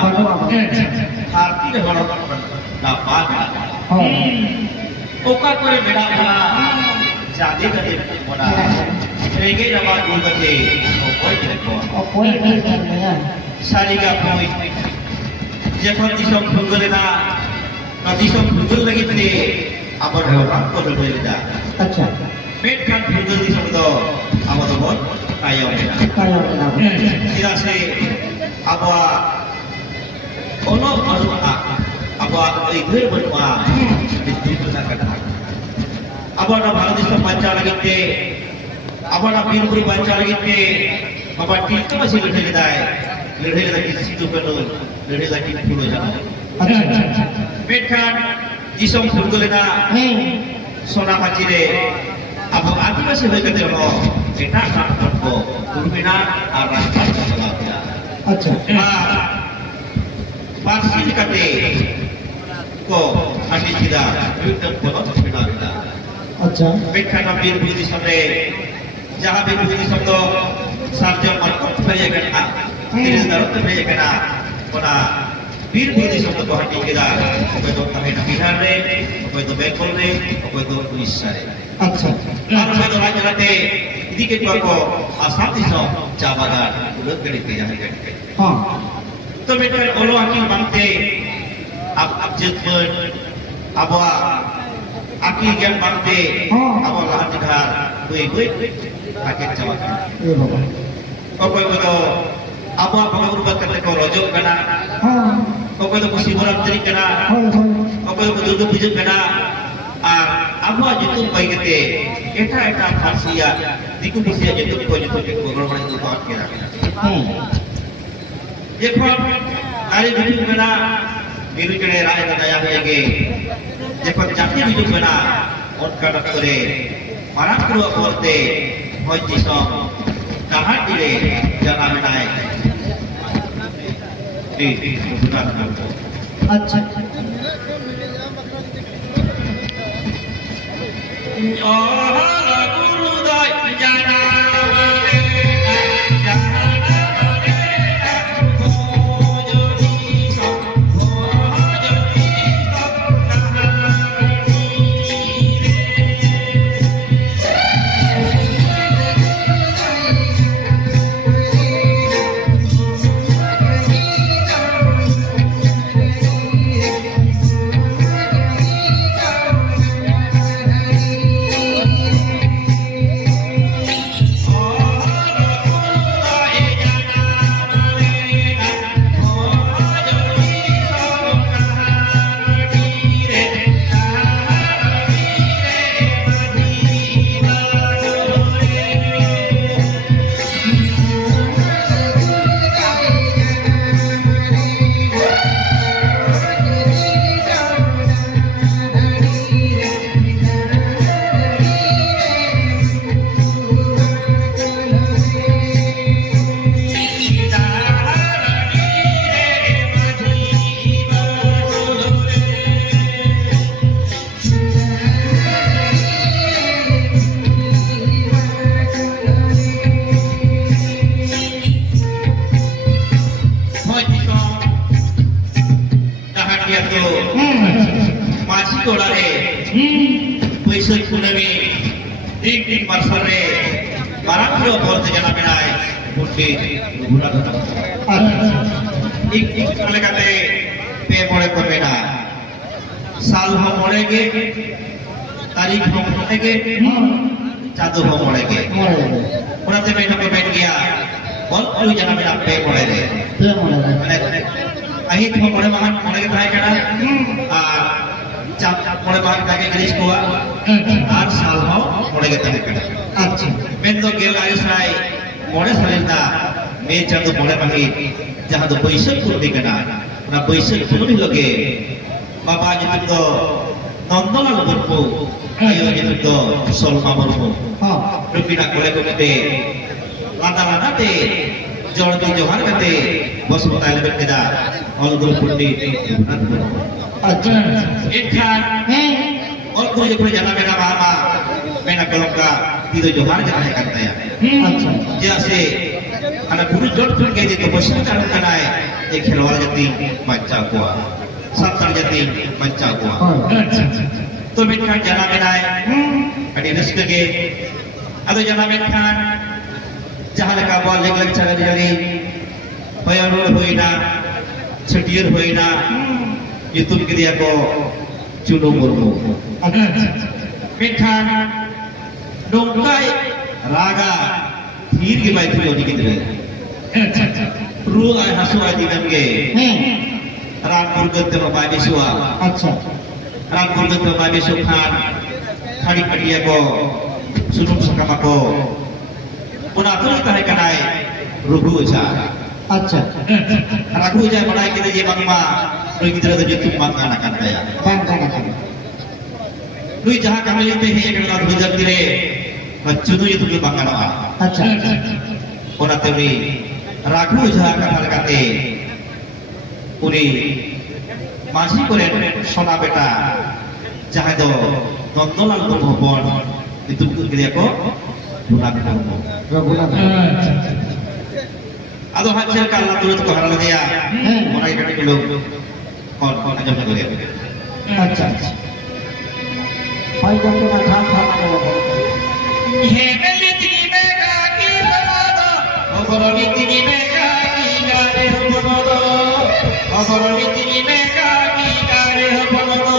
Hati dah orang dapat. Oka kore beda beda. Jadi kali beda. Rege nama dulu kali. Opoi jadi. Sariga poi. Jepun disom punggul na. Disom punggul lagi tadi. Apa orang kau boleh tidak? Acha. Mekan punggul disom tu. Apa tu bol? Kayu beda. Tidak sih. Apa ono baru apa itu berdua di mana kata apa nak Bangladesh baca lagi te apa nak Birburi baca lagi te apa itu masih lehai lagi situ penuh lehai lagi pulau jalan mekan isong punggulena sona macire apa ati masih lagi te lo kita tak tahu turbina arah selapnya Acha. Pasti dikate ko hati tidak itu bolot benar. Acha. Mekan ambil budi sampai jahat budi sampai sarjam markot pergi kena, tidak darat pergi kena, pada bir budi sampai ko hati tidak, apa itu kami nak bihare, apa itu bekol le, apa itu unisare. Acha. Kalau itu lagi nanti dikit ko asal iso jabagan udah kali kerja तो बेटा ओलो आकी मानते आप जतवन अब आकी ज्ञान मानते अब लाहन दिखार कोई आके जवाब ये बाबा कोई तो अब भगवान बात करते को रोजो कना कोई तो शिवरात्रि कना कोई तो दुर्गा पूजा कना अब जितु बाई करते एटा फारसिया दिकु बिसिया जितु को गड़बड़ को बात केरा जखन आरे बिजु बना बिरु कड़े राय दया होएगे जखन जाति बिजु बना उनका करे माराम करो बोलते होय दिसो कहां दिले जना बनाए बुना अच्छा ओह गुरुदाय जाना Besok kunami dik pasar re barang kilo bolte jana benai bunti bulan ik kale kate pe pore ko bena साल हो मोड़ेगे तारीख हो मोड़ेगे जादू हो मोड़ेगे उन्हें बैठा पे बैठ गया बोल कोई जना मेरा पे मोड़े रे मैंने अहित हो मोड़े महान मोड़े के भाई कड़ा चाप मोड़े महान का के ग्रीस हुआ 8 साल हो मोड़े के तने कड़ा अच्छा मैं तो गेल आयुष राय मोड़े सालिंदा मैं जादू मोड़े महान जहाँ तो पैसे पूरी कड़ा ना पैसे पूरी लगे बाबा जितु तो नंदलाल बरपु आयो जितु तो सोलमा बरपु रुपिना कोले कोते लाता ते जोड़ती जोहार करते बस बताइले बेटा ऑल ग्रुप पुंडी अच्छा एक खान और कोई जो कोई जाना मेरा मामा मेरा कलम का तीदो जोहार जाने करता है अच्छा जैसे अना गुरु जोड़ पुंड के तो बस में करना है जे खेलवाड़ जाति बच्चा को सातार जाति बच्चा को तो मेनखान जाना मेनाय अड़ी रस्के के अदो जाना मेनखान जहां लगा बॉल लेग लेग चला जारी पयरोर होइना छटियर होइना यूट्यूब के दिया को चुनो मुर्मू मेनखान डोंगाई रागा धीर के बाई थी ओनी कितने रू आय हसु आय दिनम के राम मुर्गत तो बाई बिसुआ अच्छा राम मुर्गत तो बाई बिसु खान खाड़ी कटिया को सुनुम सकमा को उना तो नहीं कहे कनाए रुगु जा अच्छा रागु जा बनाए किते जे बंगमा रुई कितने तो जितु बंगा ना करता है bang bang bang रुई जहाँ कमी लेते हैं एक बार रुजर किरे चुनु itu dia bangga doa. अच्छा Ona teori ragu jaha kata kate uri masih koren sona beta jaha do nontonan berhubung itu dia ko bulan kamu. Raghunath Ado hasil kalau turut ko haral dia orang yang dulu kon aja jago dia. अच्छा भाई जब तो ठाम ठाम Ihe meliti mega ki sanodo, ogoroliti mega ki gare hobonodo, ogoroliti mega ki gare hobonodo.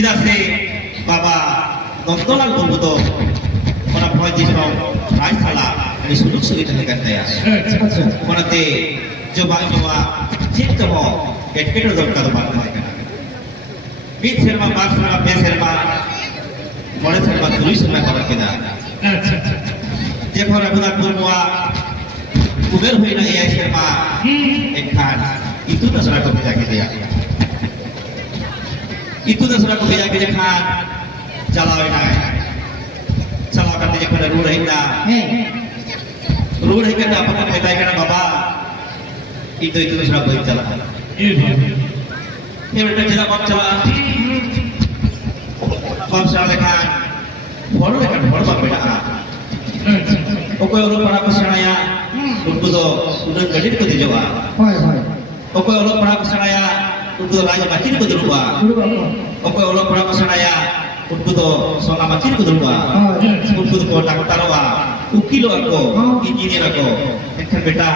Tidak se baba nontonan pembuto orang proyek som hai salah ini suluk sulit dengan saya अच्छा mana te coba cinta ho ketkedo dorkar banget mid serma bas serma be serma mole serma tuli serma kabar kita jepor abudak purmua kuber hoina ai serma ekhan itu tak salah kerja kita ya itu dah sudah kerja kerja kan jalawin ay jalakan dia kena rumah hingga apa kan kita kena bapa itu sudah baik jalan ini mereka jalan bab jalan bab jalan kan baru beda oke orang para pesanaya untuk tu sudah jadi itu dijawab भाई भाई oke orang para pesanaya untuk raja macam itu berubah. dulu apa Oke, orang pernah pesanaya untuk tu soal macam itu berubah. Untuk tu kotak tarwa, ukil aku, engineer aku. Ekor beta,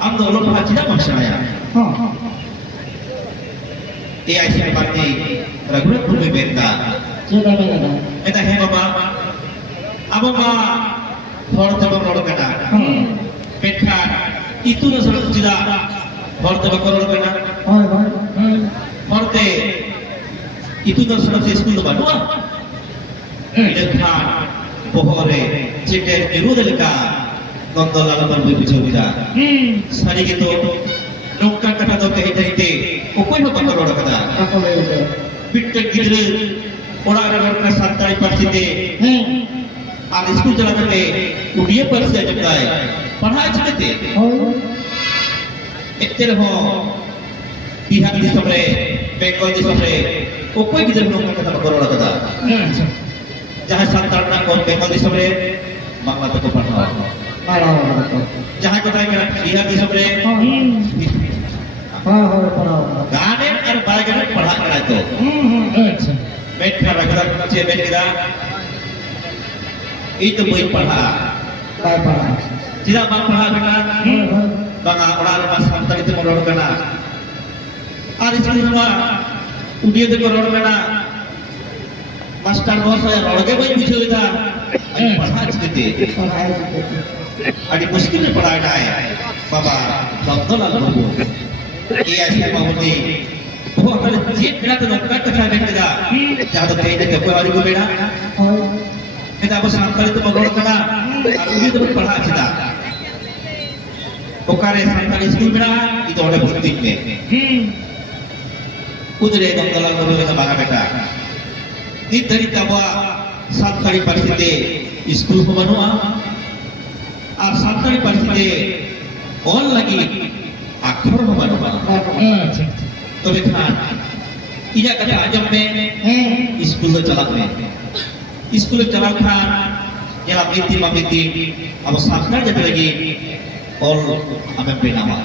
am tu orang pernah tidak pesanaya. हाँ AI seperti ragu pun berbeda. चेता में लगा Eta he bapa, abang ma, orang tu orang kata. itu na sa sila horte bakorol kana হয় হয় horte itu na sa school ba dua lekhan pohore chete dirudalika nondolal barbu bijobida sari gitu nongka kata to kahite okoi ho bakorol kana সকলে এটা bitte gidre ora ra santari parsite আর school চালাতে উড়িয়ে পারছে জটায় পড়ায় ছুটে হয় এতে রহ বিহার দিশমরে বেঙ্গল দিশমরে ওকই গিদর নঙ্কা কথা করোড়া কথা যাহা সান্তার না কোন বেঙ্গল দিশমরে বাংলা তো পড়া পাড়াও যাহা কথা কেন বিহার দিশমরে হ্যাঁ হয় পাড়াও গানে আর বায়গানে পড়া করায় তো আচ্ছা বেটরা রাখা আছে বেটরা এই তো বই পড়া তাই পাড়া চিরা বাং পড়া বেটা হয় হয় banga orang mas santari itu merorok kena ari semua udia itu merorok kena master bos saya roroknya baik bisa kita paham sedikit পাড়ায় adi muskilnya pernah ada ya baba contoh lalu buku iya saya mau ini bahwa kalau jid kena tu nak kata saya benda jangan tu kayak itu kau hari gue beda হয় kita bos santari itu merorok kena udia itu pernah kita Okare santari school bina itu oleh politik me. Udre donggalan guru kita bangga beta. Ini dari tabwa santari parisite school ko banua. Ar santari parisite all lagi akhor ko banua. तो देखा इया कथा आजम में school चला में school चला था जला मिति अब सरकार जब लगी और हमें बेनामा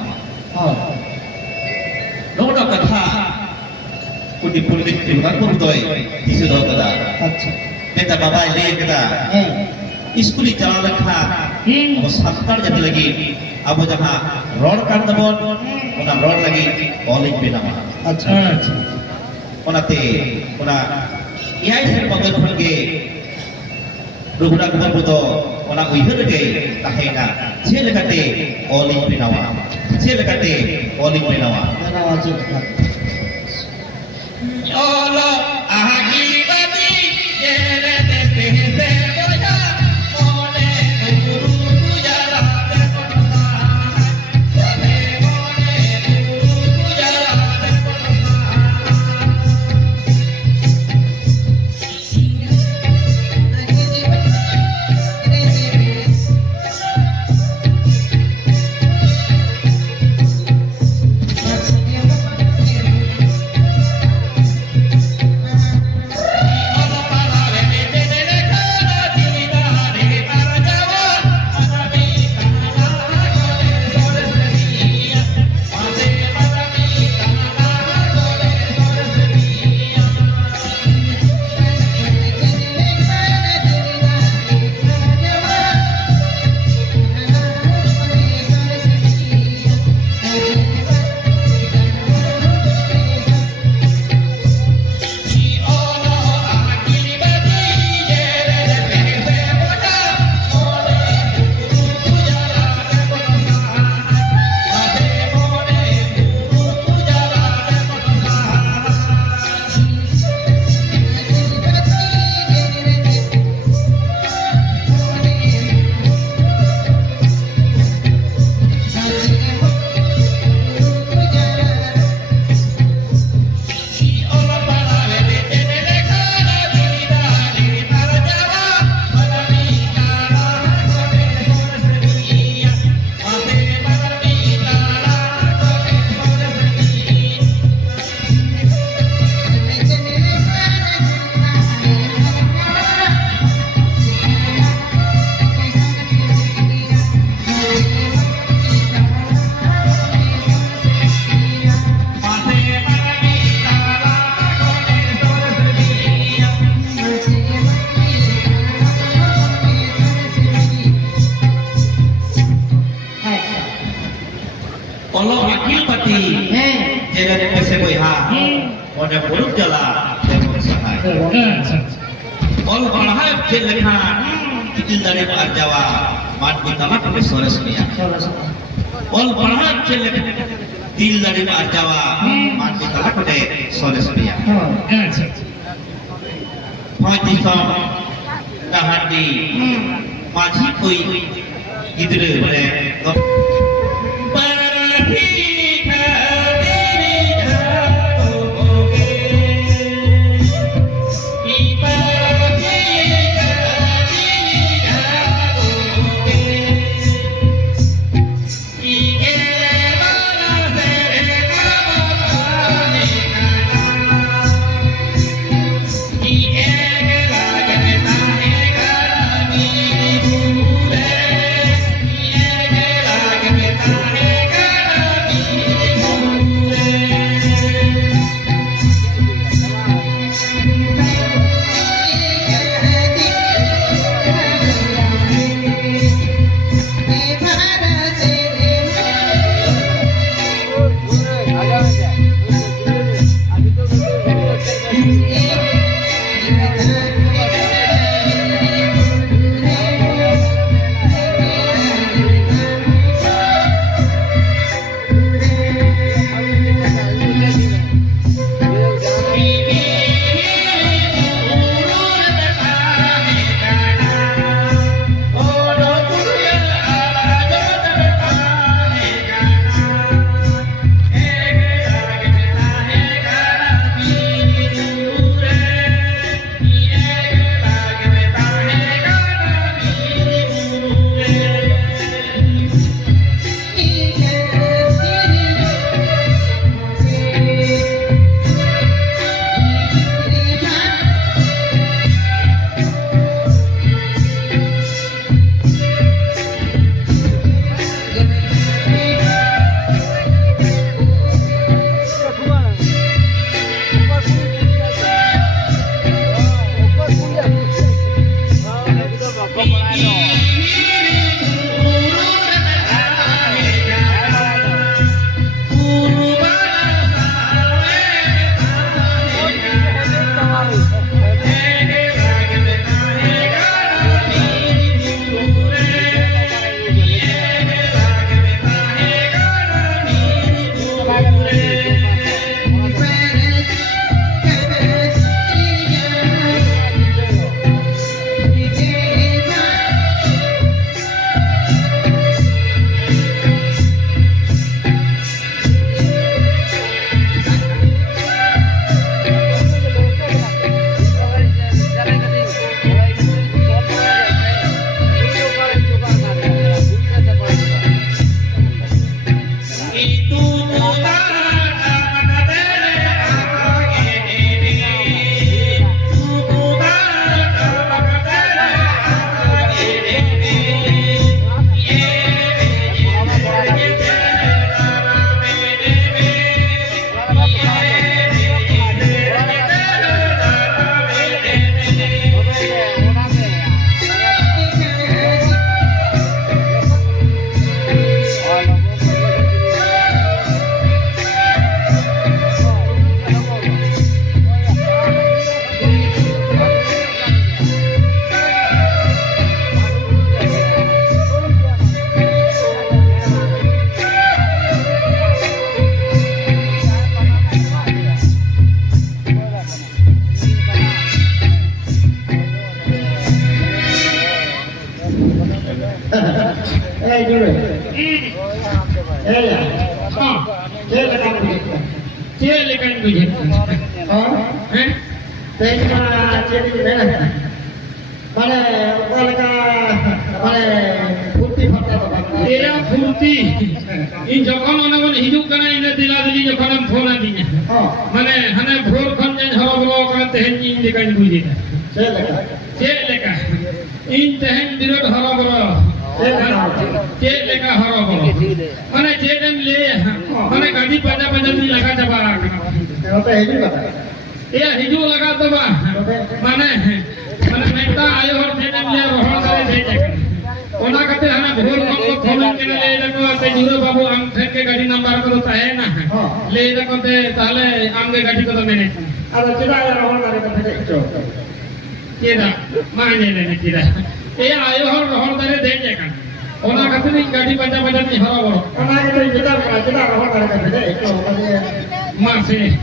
नोड़ा कथा कुछ पुलिस विभाग को दोय जिसे दो कथा আচ্ছা नेता बाबा ले कथा स्कूल चला रखा अब सरकार जब लगी अब जहाँ रोड कर दबोन उना रोड लगी ऑलिंग बेनामा আচ্ছা আচ্ছা ओनाते ओना यही से बगल फलगे रुगना गुबन बुतो ओना उइहर के ताहेना छे लेकाते ऑलिंग बेनावा छे लेकाते ऑलिंग बेनावा না আছে ओलो आहागी बाती येरे ते पेसे बोया मोने गुरु गुजारा ते कोसा मोने गुरु गुजारा ते Kalau akil pati, jadi pese boyha, orang buruk jala, orang sahai. Kalau balahai jelekha, itu dari Jawa, mat bitama kami sores niya. ᱚᱞ ᱯᱟᱲᱦᱟᱜ ᱪᱮᱫ ᱞᱮᱠᱟ ᱫᱤᱞ ᱫᱟᱲᱮ ᱟᱨᱡᱟᱣᱟ ᱢᱟᱱᱢᱤ ᱛᱟᱞᱟ ᱠᱚᱨᱮ ᱥᱚᱨᱮᱥ ᱜᱮᱭᱟ ᱟᱪᱪᱷᱟ ᱦᱚᱭ ᱫᱤᱥᱚᱢ ᱰᱟᱦᱟᱨᱰᱤ ᱢᱟᱹᱡᱷᱤ ᱠᱚᱭ ᱜᱤᱫᱽᱨᱟᱹ ᱢᱟᱱᱮ Ona katanya gadi baca-baca nih horo-horo. Ona kita kita rohon dari beda itu maksudnya. Masih.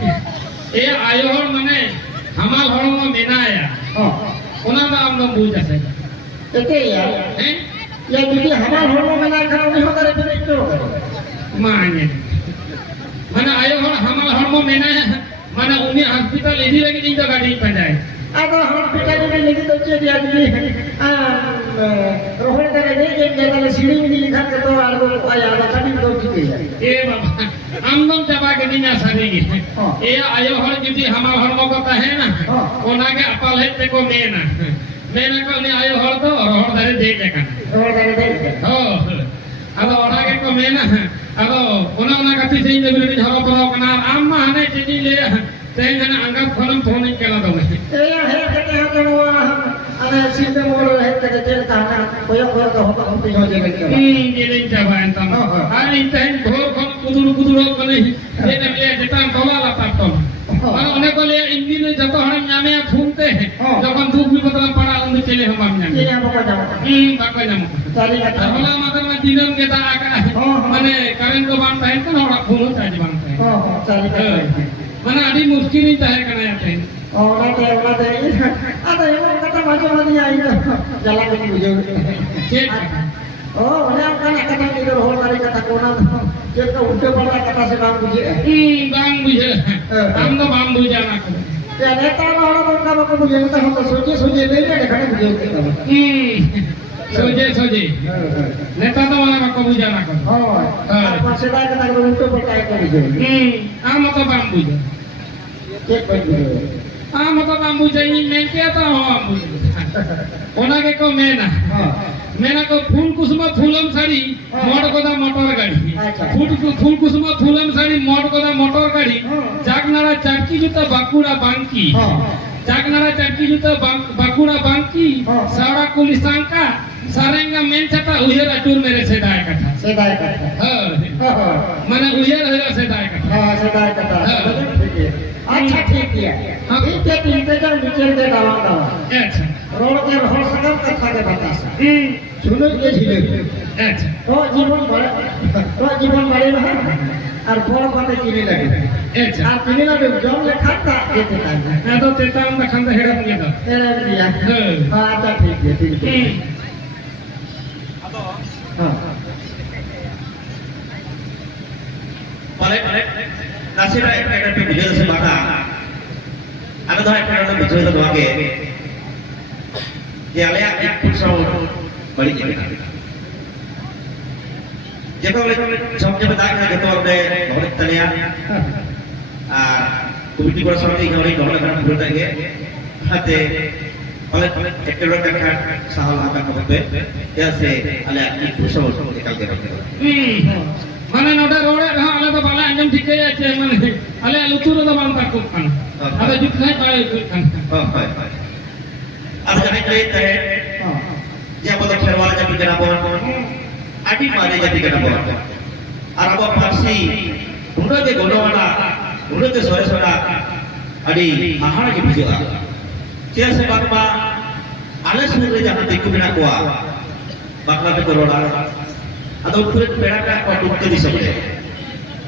Ayo hor mana? Hamal hor mau mena ya. Oh, Ona mah amno buja saja. itu ya. Ya jadi hamal hormon menaik kalau ini dari beda itu. Mana? Mana ayo hor hamal hor mau mena ya? Mana umi hospital ini lagi nih gadi pandai. Ada hospital ini lagi tuh dia jadi rohon dari ini yang kalau sini ini lihat itu ada tadi itu juga ya. Baba, amdom coba gadinya sari gitu. Ayo hor jadi hamal hor mau kata है ना. Ona के apal है ते को mena. Mena को ni ayo hor to hor dari dek kan. Rohon dari beda. Oh, ada orang yang komen, ada orang kata sih ini beli jauh perlu kenal, amma hanya jadi le, saya hanya anggap film phone ini kalau dong. Ya, kita ada sistem orang kita jadi tanah, koyak-koyak ke hotel tinggal jadi. Jadi coba entam. Hari ini kudur kali, ini dia kita bawa laptop tom. Kalau orang kali ini nih jatuh orang nyamnya phunte, jangan dulu betul para untuk cile hamamnya. Ini apa kau Bakal nyamuk. Cari kata. Kalau makan dinam kita akan, mana kalian ke bantai kan orang phone saja bantai. Cari kata. Mana adi muskil ini cahaya kena ya teh. Nanti ini ada yang kata macam-macam ya itu jalan ke bujur. Cek. Orang kan kata itu rohon dari kata konan. Jadi udah pada kata sedang bujur. Bang buja. Amno bang buja aku. Ya neta orang kalau ke bujur kita harus soje ini ada kan bujur kita. Soje. Neta to mana aku buja aku. Apa sedang kata untuk percaya ke bujur. Amo to bang buja. Cek bujur. Amo to bang buja ini mente atau bang buja. Ona ke ko mena. मेरा को फूल कुसुमा फूलम साड़ी मोड़ कोदा motor गाड़ी फूल कुसुमा फूलम साड़ी मोड़ कोदा motor गाड़ी जागनारा चाकी जुता बाकुड़ा बांकी जागनारा चाकी जुता बाकुड़ा बांकी सारा कुली सांका सारेंगा मेन छटा उयर अटूर मेरे सेदाय कथा माने उयर है सेदाय कथा sedang kata. अच्छा ठीक है इनके तीन के जन बिचर के दावा अच्छा रोड के रोड सकम कथा के बतासा सुनो के झिले अच्छा तो जीवन बड़े रहा और बड़ बाटे किने लगे अच्छा और किने लगे जम ले खाता देते टाइम मैं तो तेता हम खंदा हेड़ा पुगे तो तेरे दिया हां अच्छा ठीक है हां Boleh, nasira ekor bijak sebaka. Ada dah ekor bijak itu doang ke. Dia lihat pun saw balik jadi. Jika oleh jomnya bertanya kita oleh tanya, kubi bersama ini oleh orang kan bertanya, hati oleh ekor kan sahal akan kemudian, dia se oleh ibu saw ikai jadi. mana noda roda dah ala to bala anjam dikai aja mana ala lutur to bang takut kan ada jutnai pai kan ada yang teh dia betul kherwala jadi kenapa adi mari jadi kenapa araba parsi udah ke gonowana udah ke sore-sore adi mahara ke bijak dia sebab ala sudah jangan tiku bina kuah bakal ke roda atau turut pera ka ko dukte di sabde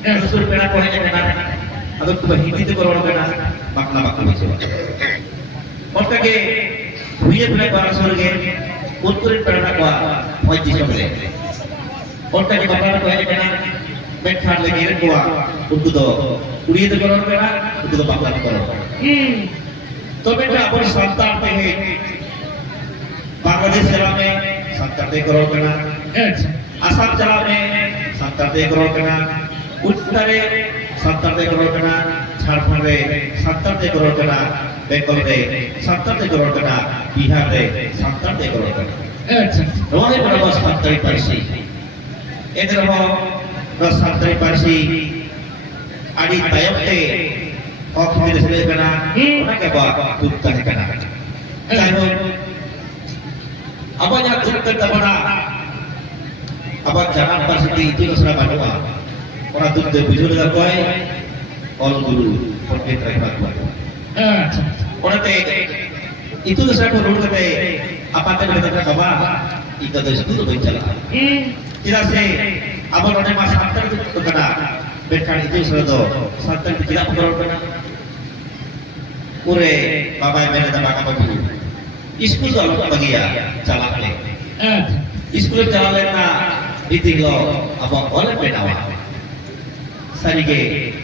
turut pera ko hanya kana atau tuh hindi te korona kana bakla bisu orta ke huye pera bara sorge turut pera ko hoy di sabde orta ke bakla ko hanya kana bet khar lagi re ko uttu do huye te korona kana uttu do bakla korona to beta apor santar te Bangladesh jala mein santar te korona kana Assam जला में 70 करोड़ कना उत्तरे 70 करोड़ कना झारखंड रे 70 करोड़ कना बेंगल रे 70 करोड़ कना बिहार रे 70 करोड़ कना अच्छा नोने बड़ा 70% एदर हो 70% आदि तायते और फिर से कना ओना के बाद उत्तर कना चाहे अब या उत्तर तबना अब jangan persegi itu sudah banua orang tu dah bujur dah koi all guru pergi terima orang te itu sudah perlu kata apa kan kata bawa itu do school bain chala tidak se abo node ma santar tu kana bekan itu sero santar tidak perlu kana ure baba mere da baka babu school do alok bagia chala le school chala le na itiglo abo ole benawa sarige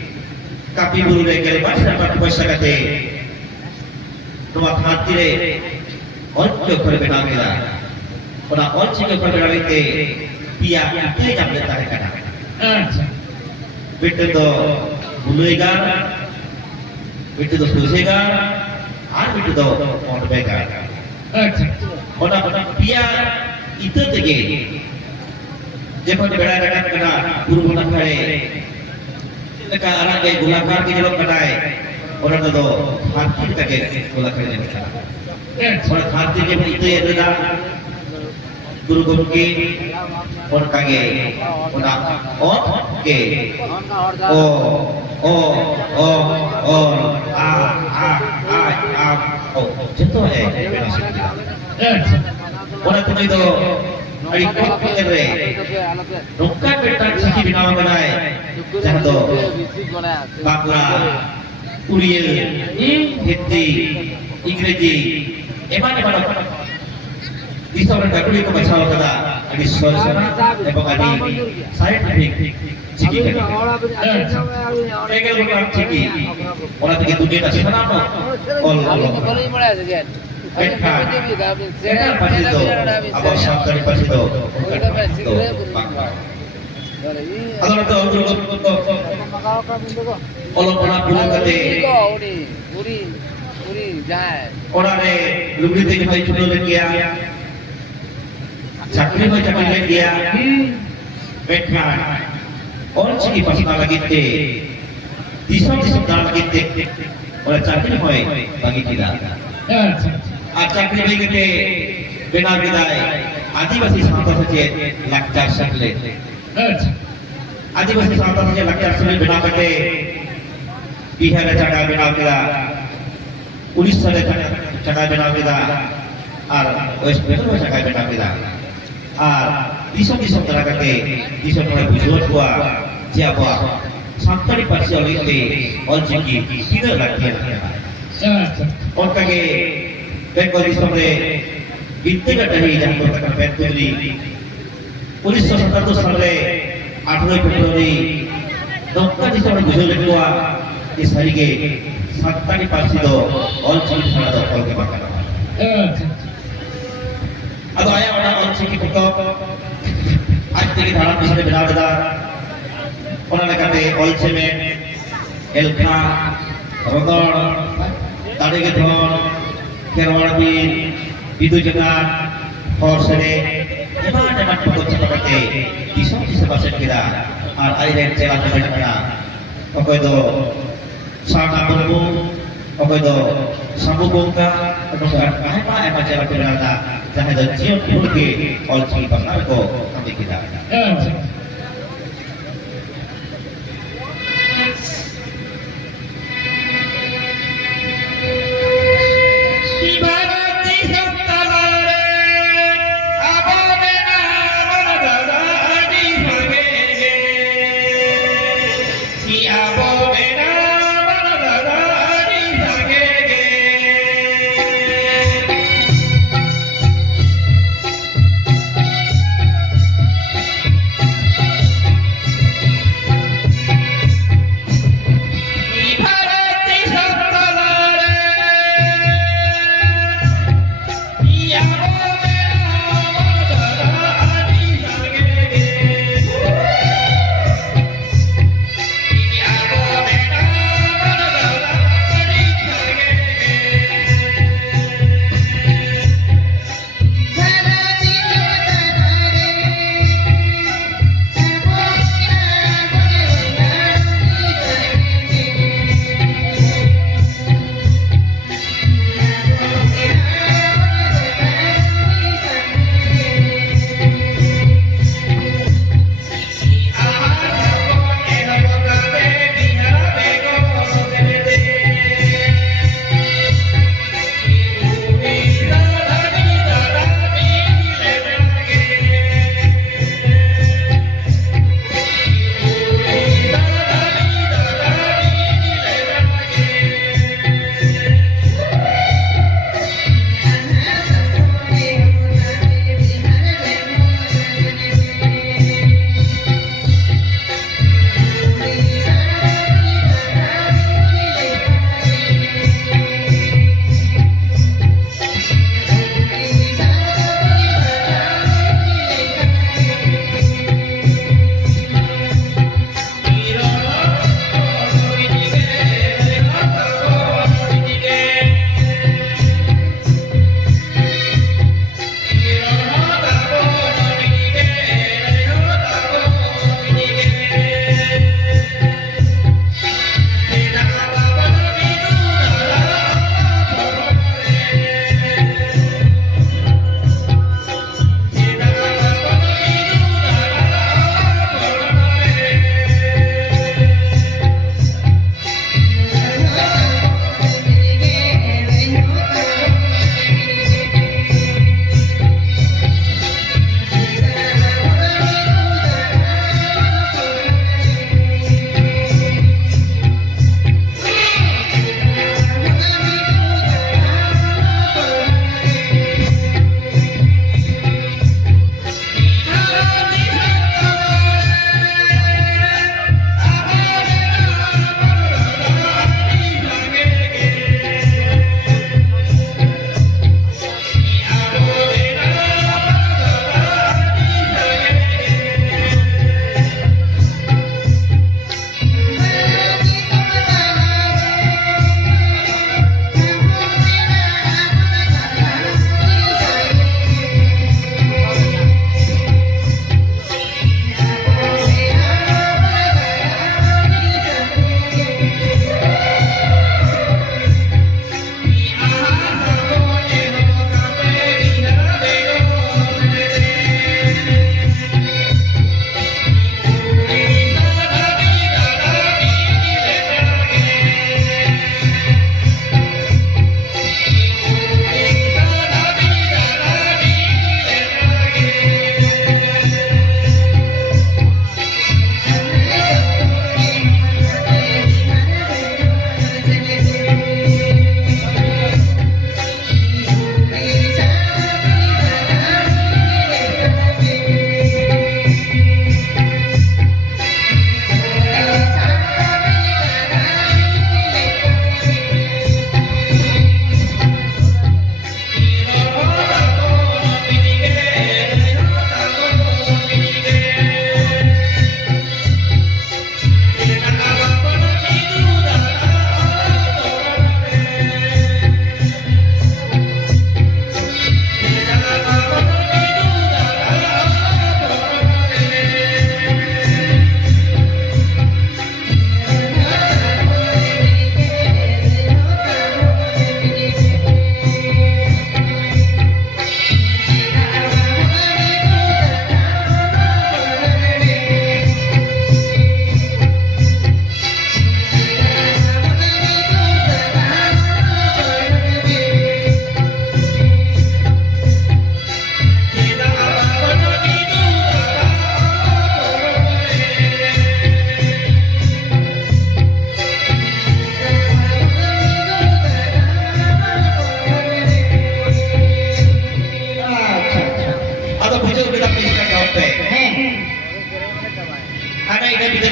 kapi buru re gelbar sabat paisa kate rumah hati re onco kore benawa kira ona onco kore benawa ite pia ite jam le tare kana betul do buluigar betul do susegar R betul do on begar ona pia itu tege jepon beda dekat kana guru bona khare leka arang ke gulakar ke jelok kadai orang do hati tege gulakar ni kana orang hati je itu adalah guru guru ke orang kage ona ke o a jatuh orang tu itu hari kau kere nongka betan sisi binawa kanai jatuh Bangla Uriel Hindi Ingresi eman bisa orang Katolik itu baca kata ada suara ebang ada scientific ciki kan tegel bukan ciki orang tiga dunia dah sana apa all Enak pasti itu abang sampai pasti itu atau nanti orang pernah pulang kate orang ni lubri tegi mai chulo lagi ya chakri lagi ya betkan orang sini pasti lagi te disam dah lagi te orang chakri mai bagi kita chakri bagi kita benar bidai आदिवासी सावता सचे लक्ष्य सकले आदिवासी सावता सचे लक्ष्य सकले बिना कटे बिहार चढ़ा बिना किया उड़ीसा चढ़ा बिना किया और वेस्ट बंगाल चढ़ा बिना किया और दिसम तरह कटे दिसम तरह बुझोट हुआ जियाबा सांतारी पार्सी ओलिते और जिंगी तीनों लक्ष्य और कगे बेंगोल दिसम रे Bintiga dari yang berkata Petri 1971 साल रे 18 फरवरी नौका दिशा में गुजर हुआ इस हरी के संतानी पार्सी दो और चीज सारा दो कल के बात अब आया वाला और चीज की पुतो आज तक धारा पिछले बिना बिना उन्होंने कहते ऑल सीमेंट एल्का रोदर तारे के धोन केरवाड़ी itu jangan horsere mana pokok seperti bisa bahasa kita air yang celah mana pokok itu sama bumbu pokok itu sabu bongka atau apa celah kita jangan ada cium pergi oleh pasal ko kami kita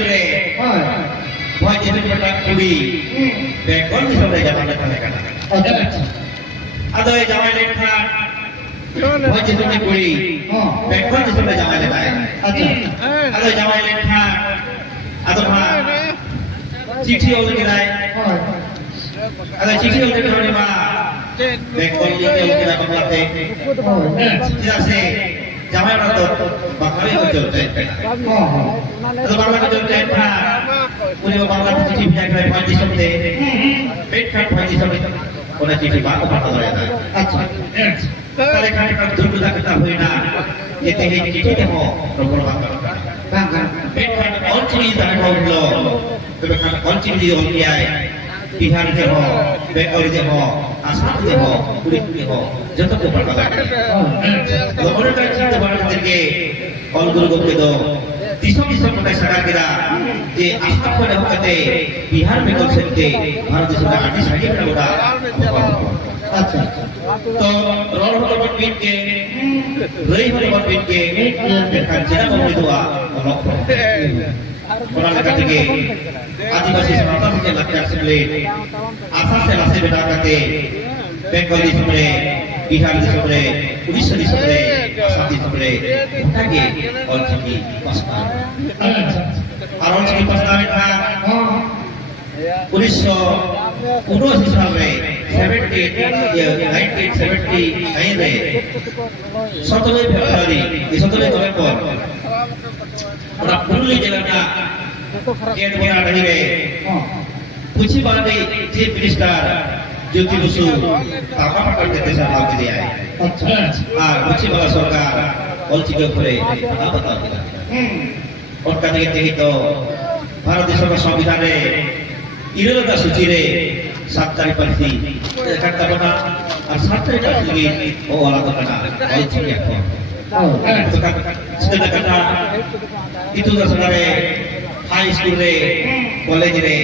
रे वह जितने बड़ा कुड़ी बेंगल दिसम रे जामाले थाने कना अदो ये जामाले लेखा वह जितने कुड़ी बेंगल दिसम रे जामाले लाए अदो जामाले लेखा अदो मा चिट्ठी ओल के लाए अदो चिट्ठी ओल के होने मा बेंगल ये ओल के लाए बांग्लाते जैसे जामाले वाला तो बांग्लादेश को चलते हैं तो बांग्लादेश को चलते हैं उन्हें वो बांग्लादेश चिट्ठी भेजा कर पांच दिसम दे पेट काट पांच दिसम उन्हें चिट्ठी बात बात हो जाता है अच्छा कल खाने का दुर्गुदा करता हुए ना ये ते ही चिट्ठी दे हो रोकड़ बांग पेट काट और चीज दाने हो लो पेट काट और चीज हो गया है बिहार के हो बेंगल के हो आसाम के हो पूरी पूरी हो जब तक बात होता है तो उन्हें का चिट्ठी बात करके और गुरु गोविंद दो दिसम दिसम में सरकार किरा जे आसाम को नहीं करते बिहार में कौन से थे भारत देश में आदि साइड में होगा अच्छा तो रोल होकर बन बीत के रही होकर बन बीत के देखा जिला को भी दुआ और orang kata ke आदिवासी समाज के लक्ष्य से ले आशा से लासे बेटा कहते बेंगल दिसम रे बिहार दिसम रे उड़ीसा दिसम रे आसाम दिसम रे ताकि और की पस्ता और की पस्ता में था 1979 साल में 1979 में 17 फरवरी 17 नवंबर orang Purulia jalannya kian bina dari re kuci bande chief minister Jyoti Basu apa apa kerja sama dia kuci bala सरकार all चीजों पर apa बताओ और कहते हैं तो भारत देश का संविधान रे इरलता सूची रे 7 तारीख परसी कटा बना और 7 तारीख परसी वो वाला तो बना all चीजें sudah kata itu dah sebenarnya high school re, college re,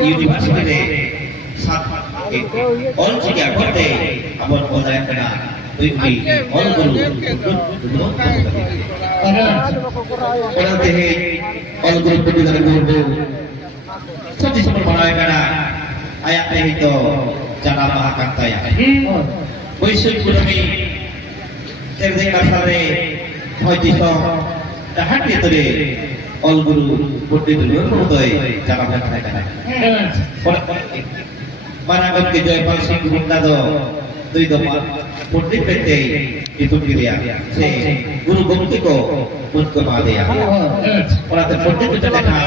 university re, saat all juga kote, abon kote yang kena, itu all guru, orang teh all guru pun dari guru, seperti seperti mana yang kena, ayat teh itu jangan mahakan taya, besok kami terdengar kasare hoji so dahat itu deh all guru budi dulu betul jangan kata mana kan kejoy palsi guru do dui doma budi pete itu dia se guru bukti ko bud ko dia orang tu budi itu dekha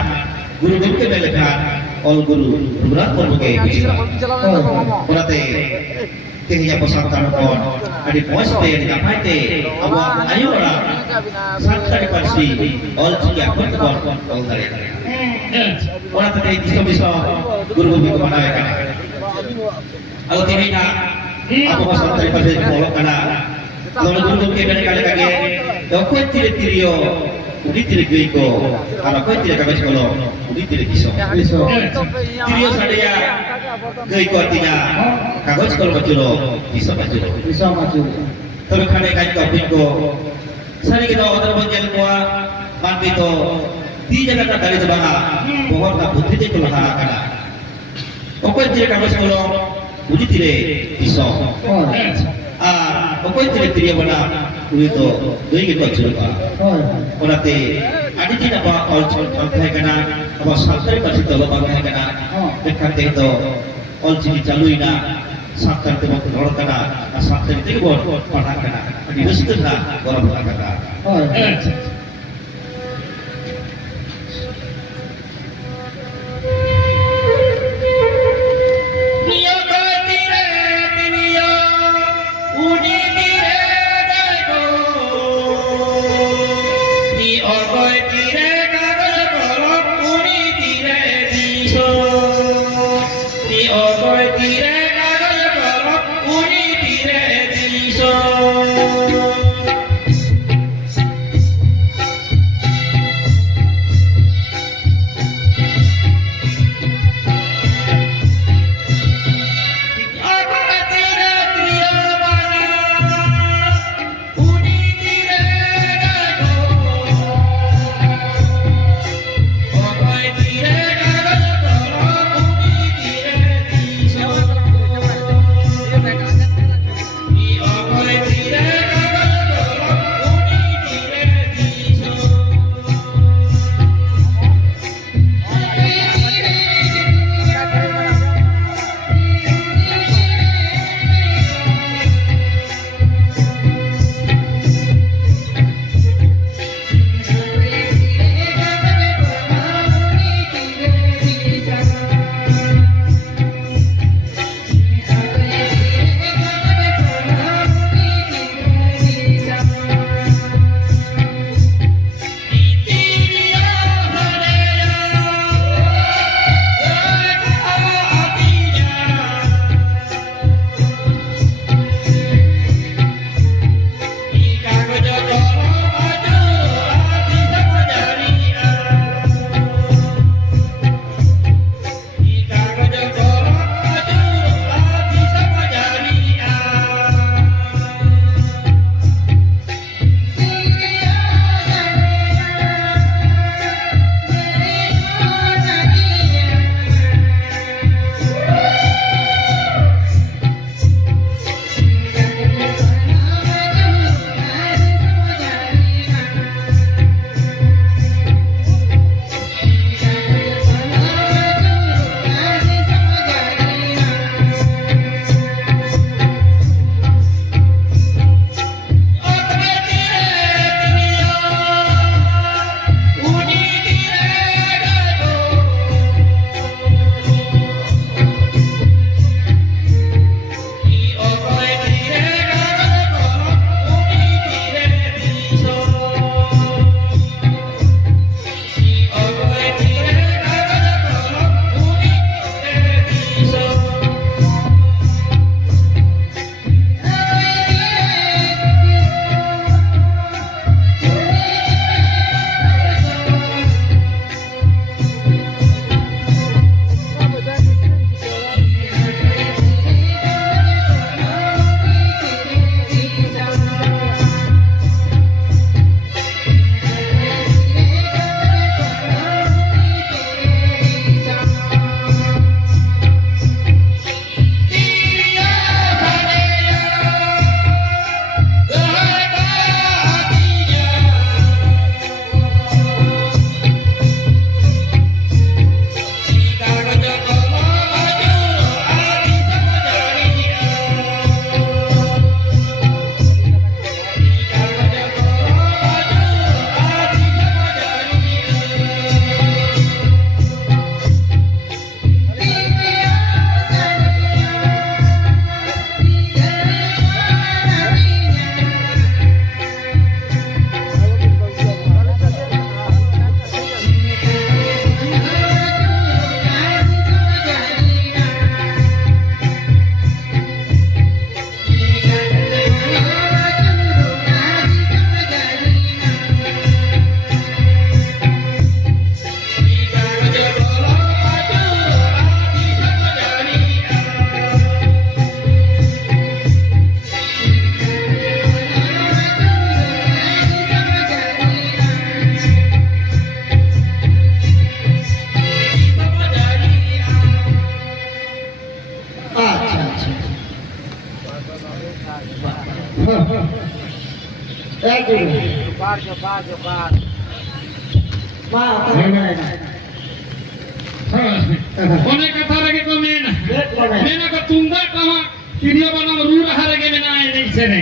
guru bukti melekha all guru berat pun ke orang tu kehnya pesantren pun ada poste yang dicapai awak ayo orang santai pasti all juga pun all dari orang tadi bisa guru guru kemana ya kan kalau kehnya apa pesantren pasti polok kana kalau guru ke dari kali kaki kau tidak tirio udah tidak giko kalau kau tidak kagak sekolah udah tidak bisa tirio sadaya giko artinya kagus kalau bacuro bisa bacuro tapi kane kain topik ko sari kita order banjel ko mandi to di jaga dari sebana bahwa tak putih itu lah kana pokok tidak kagus kalau uji tidak bisa pokok tidak dia bana itu doi gitu cerita orate adi tidak apa all sampai kana apa sampai pasti tolo bangkai kana dekat itu all jadi caluina sampai itu orang kana sampai itu buat panak kana di situ lah orang panak kana कोने कथा लगे को मेना मेना को तुंगा टमाक तिरियो बनम रू रहा लगे मेना एने सेरे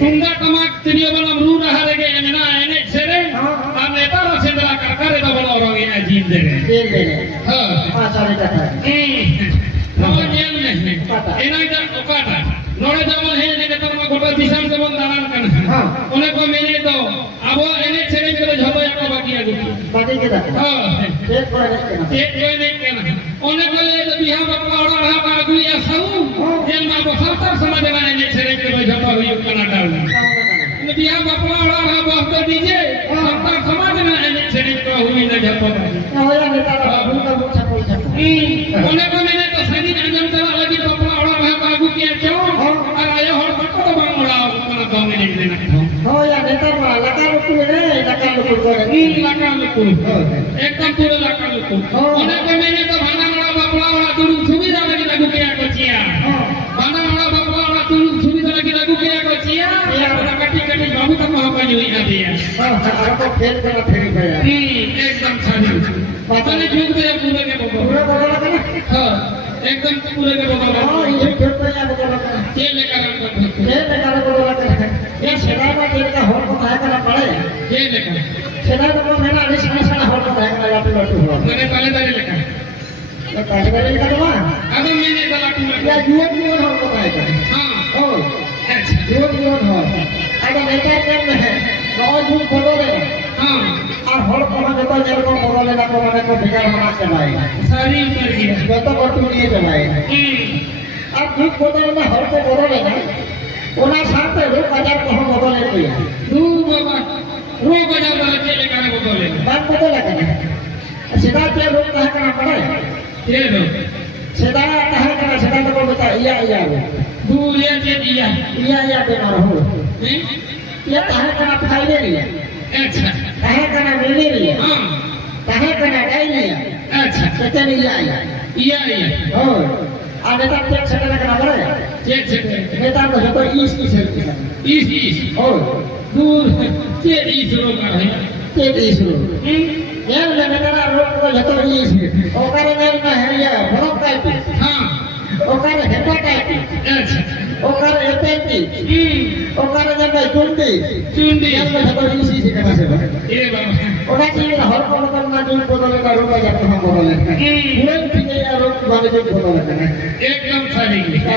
तुंगा टमाक तिरियो बनम रू रहा लगे मेना एने सेरे आ नेता रसेंद्रा करकरे दा बनो रंगे अजीब देगे हां पासारे कथा नवा नियम नहीं एना इधर ओकाटा नोड़े जमन है जे नेतर मा गोटा दिशम जमन दालान कन हां ओने को मेने तो आबो एने सेरे करे झबो एको बाकी आगु बाकी के दा हां एक बार नहीं कहना ओने को ले तो बिहार बापा और रहा बागु या सब जेन मा बसरता समाज में एने सेरे करे झबो हुई कना डाल बिहार बापा और रहा बहुत दीजिए सरकार समाज में एने सेरे को हुई न झबो होया नेता बाबू का मुछा कोई छप ओने को मैंने तो सदी अंजम चला लगी बापा और रहा बागु के क्यों और आया और बको बांगड़ा कना गांव में नहीं देना होया नेता मा लगा रुकु रे लगा रुकु करे लगा लुकु एकदम पूरा लगा लुकु ओने को मैंने तो भांगड़ा बापड़ा और तुरु सुविधा लगी लागू के कोचिया भांगड़ा बापड़ा और तुरु सुविधा लगी लागू के कोचिया या कटी कटी बाबू तक महापानी हुई आ दिया और को फेल करा फेल गया एकदम सारी पता नहीं झुक गया पूरे के बाबा पूरा बोला लगा हां एकदम पूरे के बाबा हां ये खेल तो या बोला लगा ये लेकर ये लगा बोला लगा ये सेना में जेल का होल को है करना पड़े ये लेकर सेना को मैंने अभी सारा होल को है करना लाटू लाटू हो मैंने पहले दारे लेकर ये पहले बार करवा अब मैंने लाटू या जुवन जुवन होल को है करना हां ओ अच्छा जुवन जुवन हो अगर नेता कर में है रोज झूठ बोलो रे हां और होल को में तो जेल को बोलो लेना को मैंने को बिगाड़ बना चलाएगा सारी उतर गया ये तो बटू लिए चलाएगा अब झूठ बोलो ना होल को बोलो लेना ओना साथे रो बाजार को हम बोलो ले कोई दू बाबा रो बाजार वाले के लेकर बोले बात बोलो लेना सीधा के लोग कहा करना पड़े ये लो सीधा कहा करना सीधा तो बता या दूर ये जे दिया या बीमार हो ये कहा करना फायदे नहीं है अच्छा कहा करना मिली नहीं है हां कहा करना डाई नहीं है अच्छा कहते नहीं या या हो और नेता चेक से करना पड़े चेक चेक नेता को तो इस इस हो दूर के इस रो कर है के इस रो यार नेता रोक को तो इस ओकर में है या भरत टाइप हां ओकर हेपाटाइटिस अच्छा ओकर एपेंडिक्स ओकर जब चुंडी यार में तो इसी से करना से ए बाबा ओका चीज हर को मतलब ना जो बदले का रोग जाता है बदले पूरे ठीक है यार रोग वाले जो बदले का एकदम सारी का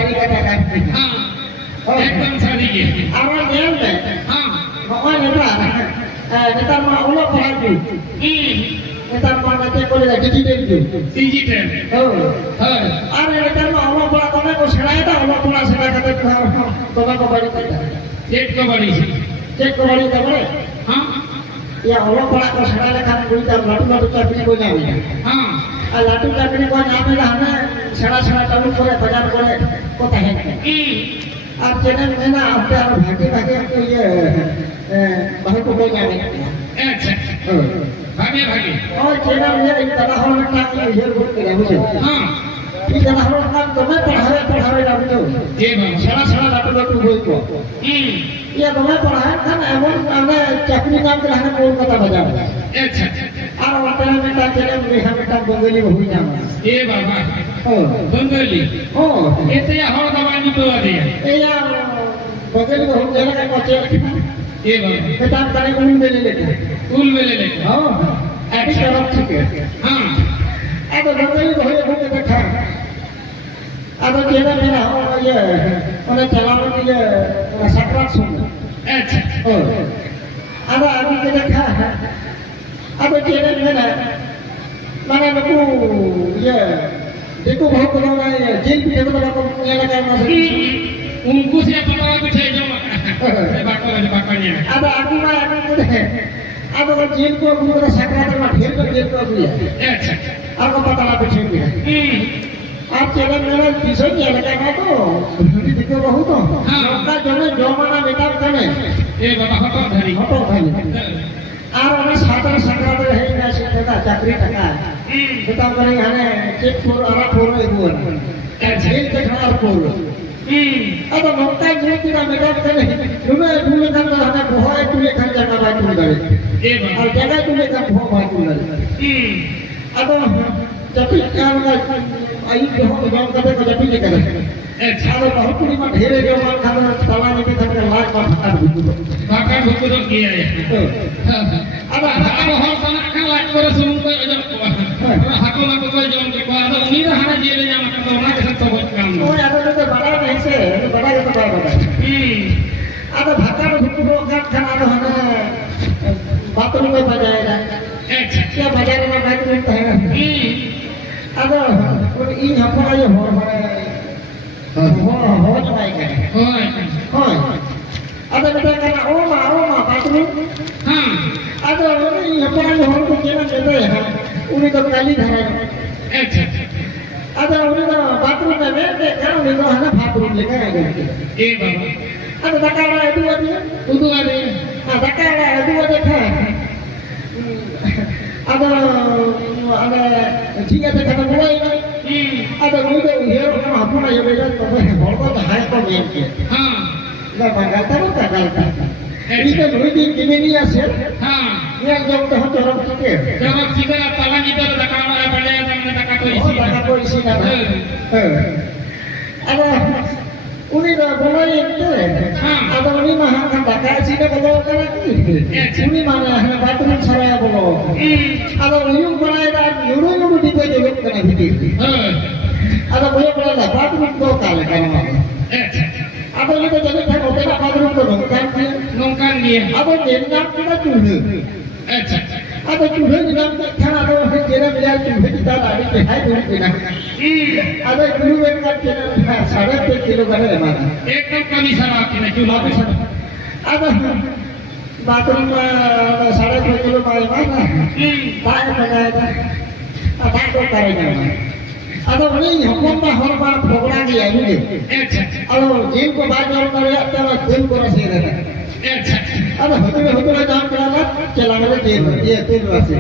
हां एकदम सारी के और जेल में हां भगवान नेता में ओला पढ़ा जो नेता में नेता को ले डिजिटल डिजिटल हो हां अरे नेता में ओला पढ़ा तो मैं को सिखाया था ओला पढ़ा सिखा के तो मैं को बड़ी करता चेक को बड़ी का बड़े हां या ओला पढ़ा को सिखा ले खान कोई तो लाटू चापनी को ना मिले हां आ लाटू चापनी को ना मिले हमें सड़ा टाउन करे बाजार करे को है आप चैनल में ना आपके और भागे को ये बहुत को कोई जाने अच्छा भागे और चैनल में एक तरह हो लगता है ये बहुत के बुझे हां ये तरह हो लगता तो मैं पढ़ावे ना बुझो ये बाबा सड़ा लाटू बोल को ये मैं पढ़ाया था ना एवं हमने चाकरी काम के रहने कोलकाता बाजार अच्छा और वहाँ में ता चैनल में हमें ता बंगाली बहुत जाना ए बाबा ओ बंगाली ओ एते हर दवाई तो आ दिया ए यार बंगाली बहुत जाना का कोचे ए बाबा बेटा तने को मिल लेके स्कूल में ले लेके हां अच्छा ठीक है हां अब बंगाली बहुत देखा अब केना मेरा ये उन्हें चलाने के लिए सकरात सुन अच्छा अब अभी के देखा अब केना मेरा मैंने लोग ये देखो बहुत बड़ा है जेल भी देखो बड़ा को ये लगा ना उनको से पता कुछ है जो बाकने अब आगे में अब वो जेल को पूरा सकरात में ढेर कर जेल को दिया अच्छा आपको पता ना कुछ भी आप चैनल मेरा पीछे नहीं लगा ना तो देखो बहुत हां का जो माना बेटा कने ए बाबा हटो धरी আর আমরা সাতার সংক্রান্ত হয়ে গেছে দাদা চাকরি টাকা বেতন করে এখানে চেক ফোর আর ফোর এগুলো জেল দেখার four Ada nongkai juga kita mereka kan, dulu dulu kan kalau ada buah itu lekan jangan baik dulu dari. Kalau jangan itu lekan buah baik dulu dari. Ada jadi yang ayu buah jangan kata kau jadi lekan. Kalau bahu tu lima dheere jangan kalau salah ni kita kan lain makan buku. Makan buku tu dia ya. Ada hal panak kan lain orang semua kau ajar kau. Kalau aku nak kau jangan kau ada ini dah hanya dia yang makan kau nak kita sebut kamu. Oh ada tu bada ni se, bada itu bada. Ada bhakar buku kan ada hana bathroom में बजाया जाए क्या बाजार में bathroom तो है ada इन हमारा ये हो जाएगा ada kita kena oma bathroom ada ini hamaरा ये हो तो क्या कहते हैं उन्हीं तो काली धारा ada उन्हीं तो bathroom में बैठे क्या उन्हीं तो है ना bathroom लेकर आएगा ada dakara itu ada dakara itu ada ada jika ada kata mulai ada mulai hero kan apa nak yang beda tapi orang tu high comment lah bangga tahu tak kalau ini kan mulai ini ni asyik yang jauh tu orang kita tangan kita dakara apa dia yang dakara isi ada Uni dah mulai itu, ada uni mah kan bakal sih dah bawa kan lagi. Uni mana hanya bathroom saraya bawa. Ada uyung mulai dah yuru di bawah jelek kan lagi. Ada boleh dah bathroom bawa kali kan mana. Ada ni tu jadi kan hotel bathroom tu nongkan dia. Ada jendak kita cuci. Ada cuci jendak kan ada jendak dia cuci kita ada di hai dulu kita. ada dulu kan sadar ke kilo kan ada mana एकदम कमी सारा आपने चूल्हा पे ada bathroom sadar ke kilo mana काय बनाया ada तो करेगा ada ini hukum mah hormat program dia ini kalau jin ko baat और करे तब दिल को रसे रहता ada hotel जान करा चला गए तेल रसे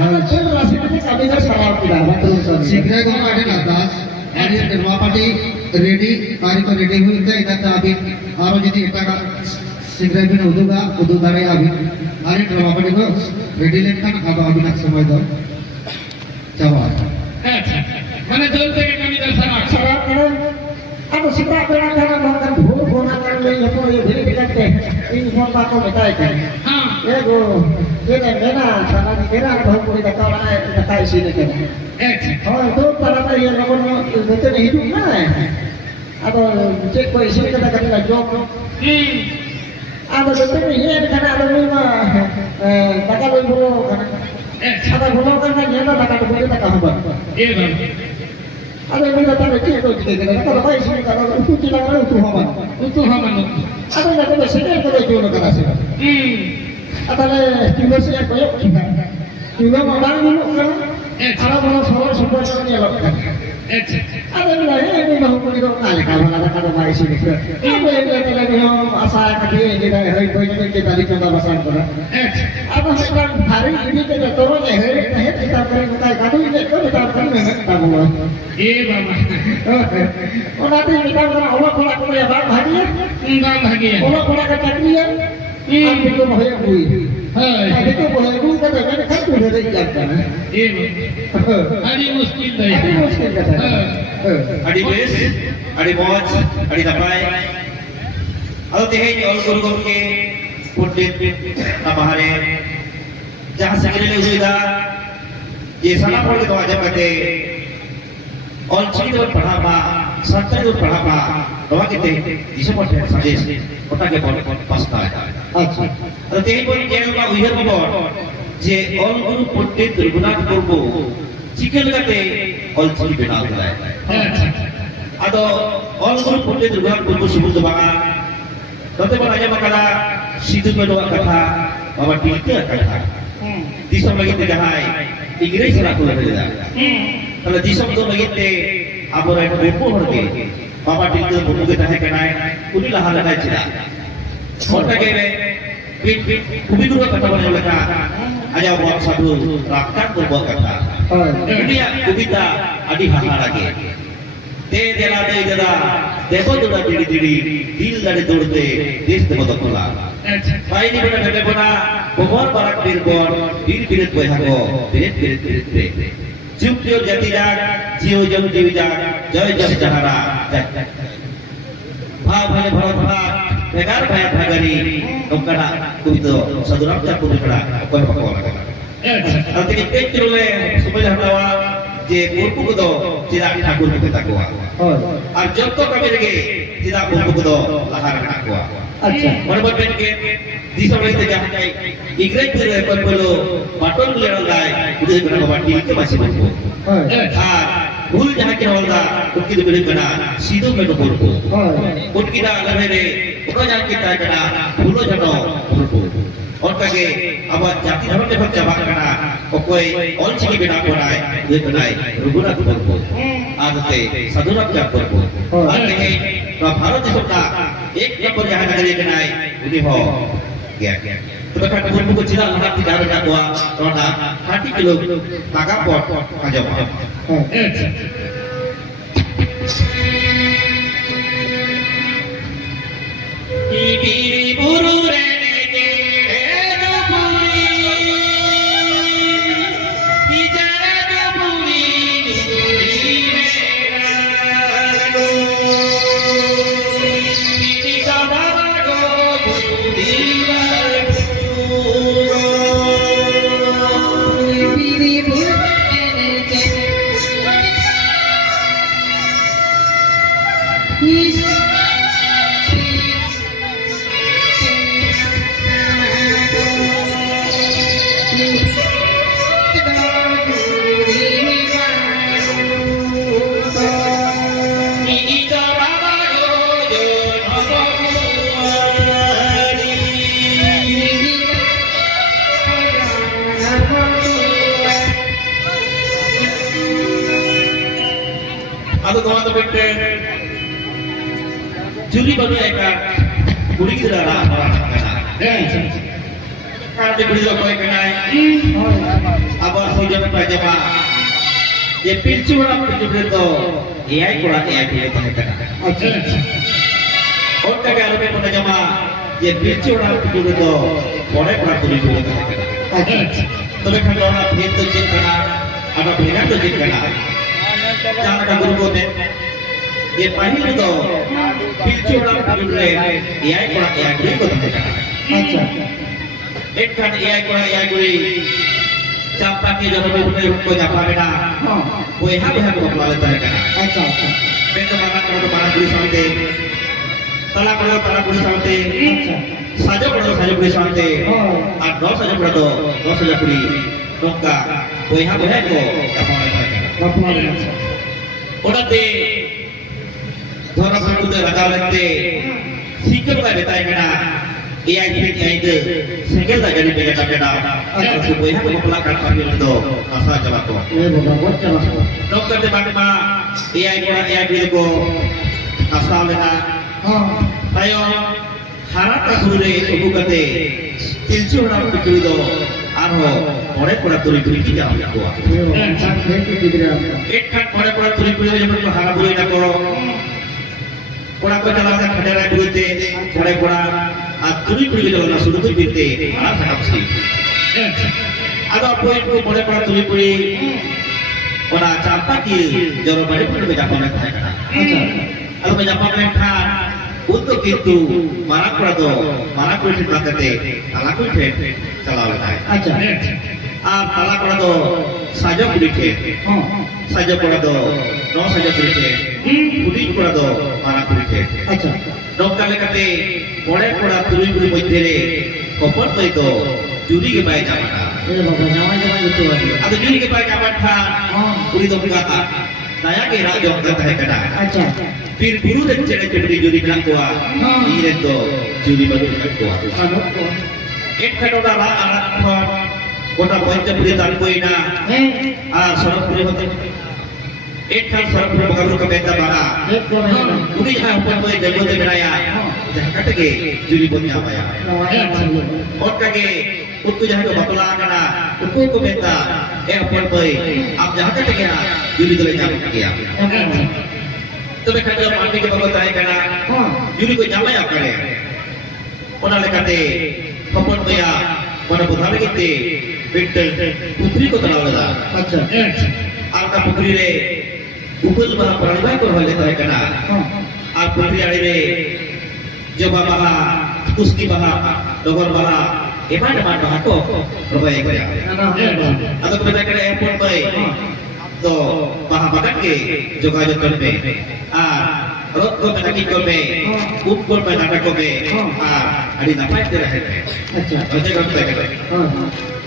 ada तेल रसे में कभी का शराब पिला bathroom शीघ्र को आगे नादास आणि निर्मापाटी रेडी आणि तो रेडी होईल का इथं आधी आरो जिथे एका शीघ्र बिन उदुदारे आधी आणि निर्मापाटी को रेडी लेखन आता अभिनक समय दो चावा mana जलते के कमी दर शराब करो अब सिपा पेड़ा खाना मगर भूल होना कर ले ये तो ये भीड़ बिगड़ते इन फोन बात को बताए थे ये गो ये ने मेरा साला की मेरा बहुत पूरी तक वाला है तक इसी ने के और तो तरह का ये लोगों ने देते नहीं दूँ ना अब चेक को इसी ने कता करने लग जाओ अब देते नहीं ये खाना आदमी में तका लोग बोलो खाना अब बोलो करना ये ना तका तो बोले तका हम ये बात ada yang datang lagi atau kita kalau baik sini kalau itu tidak ada untuk haman ada yang datang sini kalau jual ke nasi ada juga sih yang banyak kita juga modal dulu kan ada malah soal semua yang dilakukan ada yang lain ini bahu kita kali kalau ada baik sini ada yang datang lagi yang asal kerja kita hari ini kita di contoh pasang pula apa sekarang hari ini kita turun hari kita beri kita kado ini kita beri kita boleh बाबा और नाते मिटा कर ओला Cola को या बात भागी है ओला Cola का चटनी है आप तो भैया हुई है देखो भैया हुई का तो मैंने खा तू दे जाता है ये अड़ी मुश्किल है adi bes adi moj adi dapai ado teheny ol guru gomke pundit namahare jahan sagile uida ye sana pol ke aja pate और चीज और पढ़ा पा संतर और पढ़ा पा दवा के ते दिशा पर संदेश ओटा के पास्ता अच्छा तो तेई बोल जेल का उइहर बबर जे ऑल गुरु पंडित रघुनाथ मुर्मू चिकन काते ऑल चीज बनाव कराय आदो ऑल गुरु पंडित रघुनाथ मुर्मू सुबुल दबागा तते बन आजा makala situ doa kata bawa tilke kata दिशा लगे ते जहाय इंग्लिश रा को लगे kalau disam tu begitu, apa orang bepu harga, bapa tinggal buku kita hai kenai, uni lah hal lain cila. Orang kene, kubi dua kata orang mereka, aja buat satu rakan berbuat kata. Ini ya kubi ta adi hal lagi. दे देला दे देला देखो तो दिड़ी दिड़ी दिल लड़े दौड़ते देश दे मत खोला अच्छा पाई नी बना भेबे बना बहुत बड़ा बीर बीर कोई हको बीर चुप जो जाति जाग जियो जम जीव जाग जय जस जहारा भाव भले भरत भाग बेकार भाई भागरी नौकरा कोई तो सदुराम जा पुरी पड़ा कोई पको लगा अच्छा अब ते एक चुले सुबह हटावा जे कुरकु को दो चिदा ठाकुर को ताकुआ और जब तो कभी लगे चिदा कुरकु को दो लहार ठाकुआ अच्छा बराबर बेन के दिसो लेते जा kai igre pure ko polo baton le dai udah kena bati ke masih mampu भूल जहाँ के होगा उनकी तो बिल्कुल कना सीधो में तो बोल को उनकी ना लगे रे उनको जान के ताकि कना भूलो जनो बोल को और कहे अब जाति धर्म में भक्त जवान कना और कोई और चीज़ बिना को राय ये बनाए रुगुना तो बोल को आदते साधुना क्या बोल को और कहे तो भारत देश का एक नंबर यहाँ नगरी बनाए उन्हीं हो गया तो बेटा कुछ को चिरा लगा के डाल रहा हुआ तो ना 30 किलो ताका पोट आजा अच्छा Ibiri buru rene kere dupuri, hijara dupuri dupuri rena. Ini sababa go dupuri bapuro. Ibiri buru rene kere. Atau kawan tu betul, juli baru ekar, kulit kita dah orang kena. Kalau dia beli lokal kena, apa sudah berjama, dia pilih orang pilih tu, ia kurang ia pilih kena. Orang tak ada yang berjama, dia pilih orang pilih tu, orang kurang pilih kena. Tapi kalau orang pilih tu cik kena, apa pilih tu cik kena. Jangan kabur kote, ये पहले तो पिलचोड़ा पिलरे AI कोड़ा AI गुरी को तंगे करा अच्छा एक Khan AI कोड़ा AI गुरी चापा के जब मैं उन्हें उनको जापा बेटा वो यहाँ भी हमको बता लेता है करा अच्छा अच्छा मैं तो माना गुरी सामते तला गुरी सामते साजो गुरी सामते और दो साजो गुरी नौका वो यहाँ भी है को जापा लेता है करा उड़ा ते धोना प्रमुख रखा लेते सीकर का बेटा कना एआई फिट एआई सिंगल दा गरी बेटा कना तो वो यहाँ को पला काट पाबी तो आशा चला तो ये बहुत चला नौक करते बाटे मा एआई को आशा लेना tayo harap ka gure ubu kate pilchu na pikiri do arho ore pora turi kita ko ek khat ore pora turi jemal ko hara buri na ko pora ko chala na khadera buite ore pora a turi jalo na sudu birte ara sakap si ada point ko ore pora turi ona champa ki joro bare pora japane thai kana alu me japane kha untuk itu marakura itu prakate alaku itu cala letai अच्छा alakura itu saja kulite saja kura itu no saja kulite kuri kura itu marakura itu अच्छा dok kali kate kore kura turi moidhere kopor to itu juri ke baik jamana ये बाबा नवा itu atau juri ke baik jamana kuri itu kata saya kira jong kata kata अच्छा फिर गुरु ने चले चढ़ी jury बिना कुआ नीरे तो जूरी बंद कर कुआ एक खटोटा रा आराम फॉर कोटा पॉइंट पूरी ताल कोई ना सड़क पूरी होते एक खान सड़क पूरी बगल का बेटा बारा पूरी जहाँ ऊपर कोई जगह ते बनाया जहाँ कट के जूरी बंद आ पाया और कहे उसको जहाँ को बकला करना उसको को बेटा ऊपर कोई आप जहाँ कट गया जूरी तो ले जा गया Tetapi kalau mandi ke bawah tarik kena, jadi kau nyamai apa ni? Orang lekate, kapan punya mana bukan kita, betul putri kau terlalu dah. আচ্ছা Arta putri le, upul bah peralibai kau boleh tarik kena. Ar putri ada le, jawab bah, kuski bah, dogor bah, emang ada bah kau, berbaik kau ya. Atau kita kena airport baik. तो वहाँ पकड़ के जोगाजोग कर में road को बनाने को में उप को बनाने को में अड़ी नपाई दे रहे हैं আচ্ছা अच्छे काम कर रहे हैं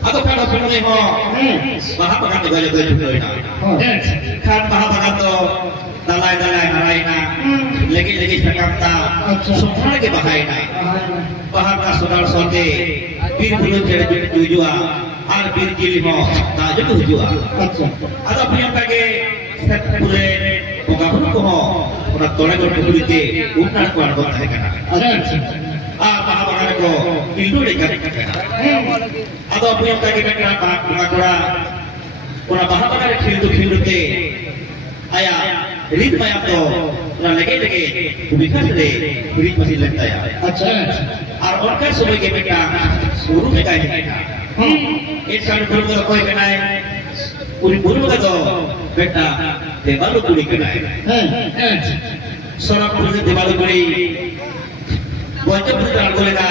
atau kalau sebenarnya mau bahas bakat juga juga juga kan bahas bakat tu dalai harai na lagi sekamta semua lagi bahai na bahas nasional sote bir bulu jadi tujuan ar bir kiri mau tak jadi tujuan atau punya kage set pure pengabur ko mau orang tolak orang kulite unar kuar kota kan bahas bakat ko ilmu dekat atau punya kaki kena pengakura pura bahasa kali khil tu ayah ritme yang tu pura lagi ubikas le rit masih lenta ya ar orkan semua ke mereka buru mereka ini insan buru mereka koi kena buru mereka tu mereka dewalu kuli kena seorang buru dewalu kuli wajib mereka kuli kena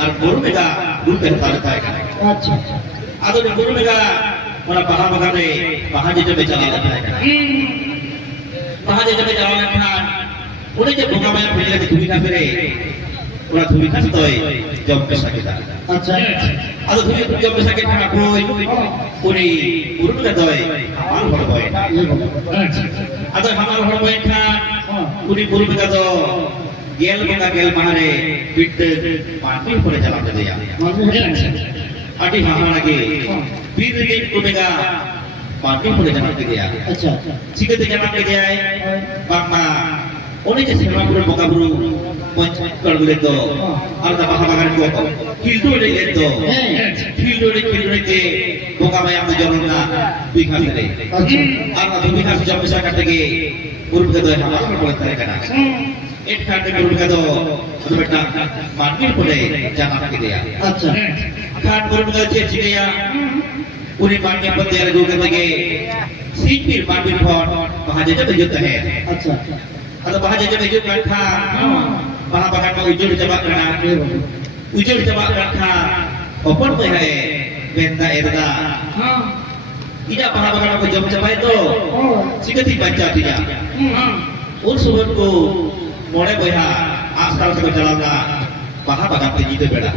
ar buru mereka buru tertarik kena atau di buru mereka mana bahan bagai bahan jadi berjalan bahan jadi berjalan kan udah jadi bunga banyak pilih di tubi kasih udah tubi kasih toy jam besar kita atau tubi jam besar kita nak boy uni buru mereka toy hamal boy atau hamal boy kan uni buru mereka tu gel mahare bit mati pun jalan jadi ya adi hamal lagi bir दिन कुनेगा party पुरे जाना के दिया अच्छा ठीक है जाना के दिया बामा ओने जैसे हम पुरे बोका बुरु पंच कर बोले तो और दा बाहा बागान को किल्डो ले ले तो किल्डो ले के बोका भाई हम जरूर ना बिखा दे और ना बिखा से जब पैसा काटे के पूर्व के तो हमारा बोले तरह करना एक काटे पूर्व के तो बेटा मार्केट पुरे जाना के दिया अच्छा खान पूर्व के चेंज किया पूरी मार्केट पर तैयार हो गए सीट फिर मार्केट पर वहां जैसे बजुत है अच्छा atau bahan jajan baju kan bahan bahan mau ujuk coba kan open tuh hai benda erda tidak bahan bahan aku jam coba itu jika dibaca dia ursulanku mulai boya asal ke jalan bahan bahan tinggi itu beda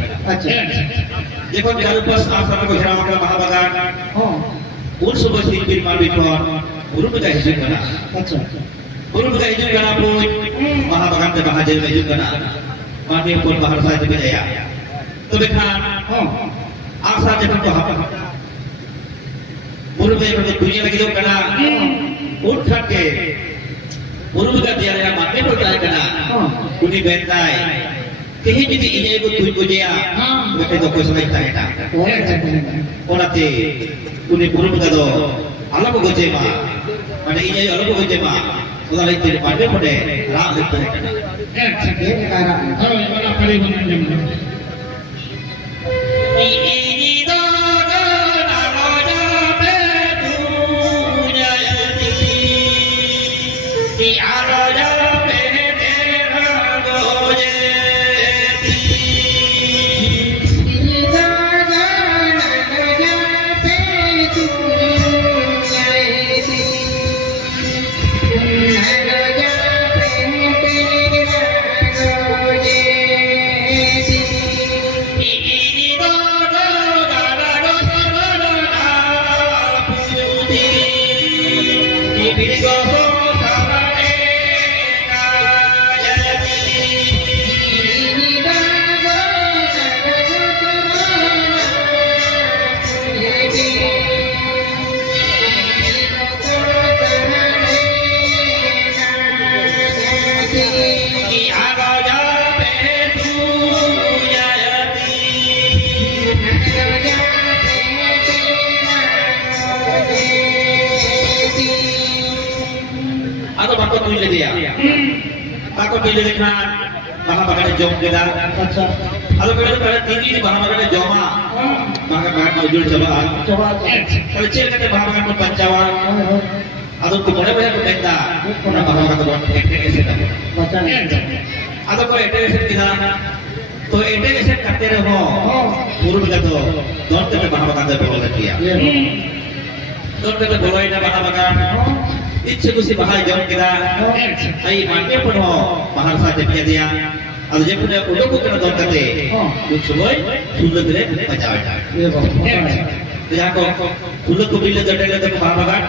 देखो जल पर आसमान को घेरा हुआ बाहा बागान उन सुबह से दिन मार बिठौर गुरु का हिजूर करना अच्छा गुरु का हिजूर करना बोल बाहा बागान के बाहा जेल में हिजूर करना मारने बोल बाहर साइड में जाया तो देखा आशा जब तो हम गुरु में मतलब दुनिया लगी जो करना उठ खट के गुरु का दिया रहा मारने पर जाए करना उन्हीं बेंदा है कहीं jadi ini ikut tujuh dia, mereka itu kau selesai tak ada. Orang tu, kuni buru mereka tu, alam kau jema, mana ini alam kau jema, orang lain tidak pandai pandai, ram itu. Kalau mana paling mana jam. को तुले दिया ताको तुले देखना बाहा बागाने जम केदा अच्छा आलो करे तीन दिन बाहा बागाने जमा बाहा बागान उजुल coba coba kalau cil kata baha bagan mo pancawan atau kumore baya ko benda na baha bagan ko ekte ese da baca atau ko ekte ese kina तो एटे कैसे करते रहो पूर्व का तो दोन करते बाहा बागान दे बोला दिया दोन करते बोला इना बाहा बागान इच्छे कुछ बाहा जम केदा आई मानते पण हो बाहर सा जब दिया अब जब पुणे उलो को करना दोन करते कुछ समय सुंदर करे बचावे ये बाबा तो यहाँ को सुंदर को बिल्ले जटेले तो बाहा बागान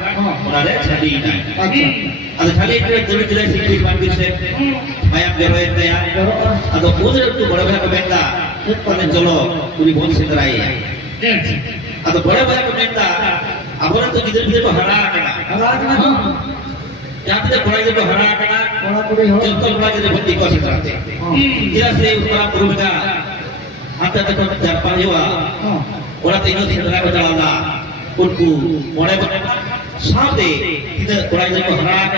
उनारे छाली नहीं अच्छा ಅದು ಖಾಲಿ ಇಟ್ಟರೆ ದುಡಿ ದುಡಿ ಸಿಕ್ಕಿ ಮಾಡ್ತಿರ್ಸೆ ಮಾಯಂ ದೇವ ಇರ್ತಯ ಅದು ಕೂದ್ರೆ ತು ಬಡಬೇಕು ಬೇಡ ಅದನ್ನ ಚಲೋ ಪೂರಿ ಬೋನ್ ಸಿಂದರಾಯಿ ಅದು ಬಡಬೇಕು ಬೇಡ ಅವರಂತೂ ಇದ್ರ ಬಿದ್ರೆ ಹರಾಕಣ ಯಾಕಿದೆ ಕೊಡಾಯಿದ್ರೆ ಹರಾಕಣ कोणा कुठे हो ಜಲ್ಕಲ್ ಬಾಜಿದ್ರೆ ಬಂದಿ ಕೋಸಿದ್ರಂತೆ ಇರಸೆ ಉತ್ತರ ಪೂರ್ವಕ ಅಂತ ತಕ್ಕ ಜರ್ಪ ಇವ ಒಳತೆ ಇನ್ನೂ ಸಿಂದರಾಗಲ್ಲ ಉಂಟು ಮೊಳೆ साथे tidak kurang dari berharap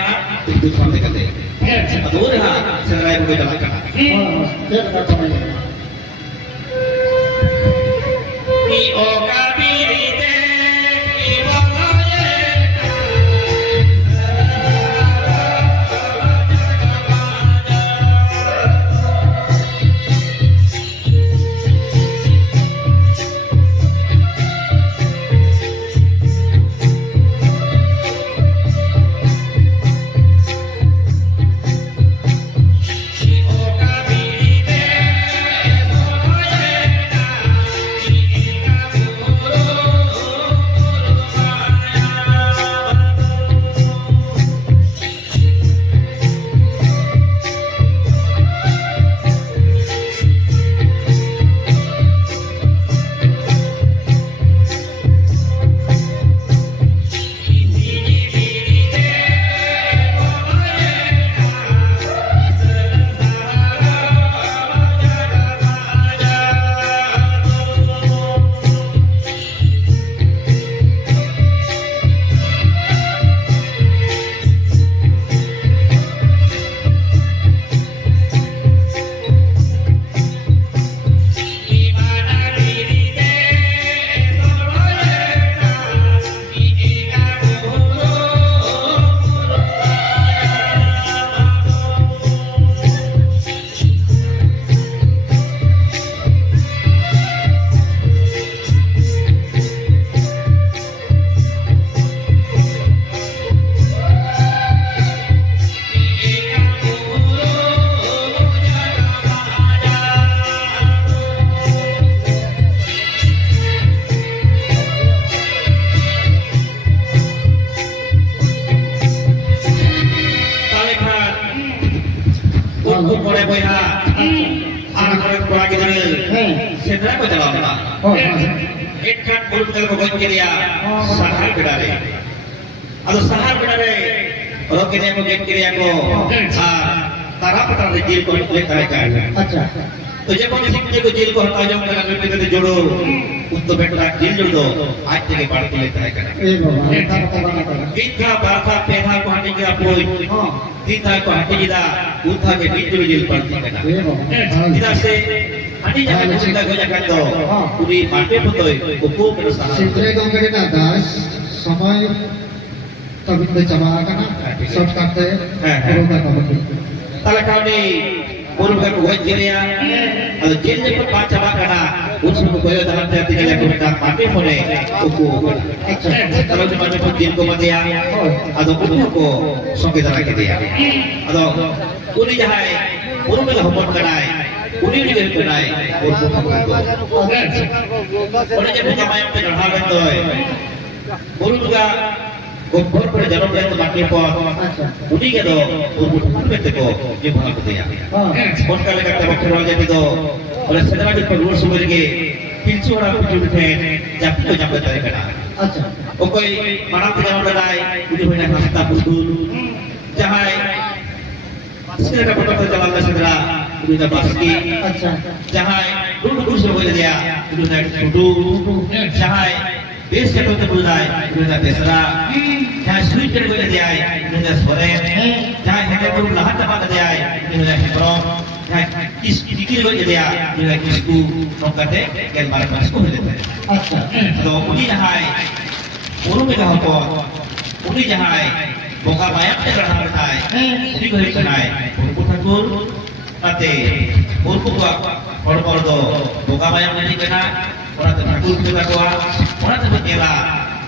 itu sampai kata atau dah serai berbeda lagi di okabirite boleh boya anak-anak kura kita ni sedra ko jalan na ekkan buruk kalau boy kiriya sahar bedare ado sahar bedare orang kiriya ko get kiriya ko tara patar de jil ko lekare kai अच्छा तो जब हम किसी को jail को हटा जाओ करना मिलते थे जोड़ो उत्तो बेटा जेल जोड़ दो आज के बाढ़ के लेकर आएगा ए बाबा बता बता बता तीन बारका पेधा को हटे के अपोई तीन को हटे जिदा उठा के बीच में जेल पड़ती है ए बाबा जिदा से हटी जाके चिंता को जाकर तो पूरी माटे पतोय को के साथ सिंद्रे गंगड़े ना दास समय तब इतने जमा करना सब करते हैं रोगा कबड्डी ताला काउनी पूर्व का कोई गिरिया और जेल जब पांच जमा करना उसको कोई दान देती है लेकिन का माटे होने को अच्छा kalau cuma cepat jeil ko matia atau ko songe dara ke dia atau uni jahai uru mela homon kanai uni ni ger kanai uru ko ko uni je buka mayam pe jarha ben toy uru juga gobor pore janom le mati po uni ke do uru ko ko je buka ko dia kon kale ka tabak kerwa jadi do oleh sedara di perlu sumber ke pincu orang pincu ke japi ko jabat dari kana अच्छा कोई मानव के जन्म लगाए उन्हें होने हंसता बुद्धू जहाँ इसके का पता चला था सिद्रा उन्हें तो बस की अच्छा जहाँ दूर दूर से बोल दिया उन्हें तो छोटू जहाँ देश के तो बुलाए उन्हें तो तेसरा जहाँ jahay sulit kena gue diay ini sore jahay hanya baru lahat dapat diay ini hebron jahay dikir gue diay ini kisku nongkate ken barang masku hede আচ্ছা kalau uni jahay urung mega hopon uni jahay boka bayak te berhar thai uni gue kenai urku thakur tate urku gua por do boka bayak ni kena ora thakur kita gua ora te kela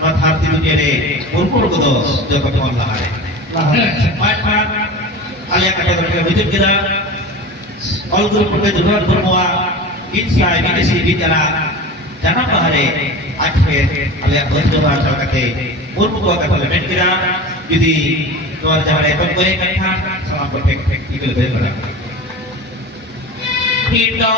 mathar tilu kere urku do joko ton lahare mat alia kata kata hidup kita all guru purbe durhat bermua insai bidesi bidara jangan bahare akhir alia berdoa kate urku gua kata lemen kira jadi luar jalan itu boleh kan salam perfect ikut boleh berapa. Kita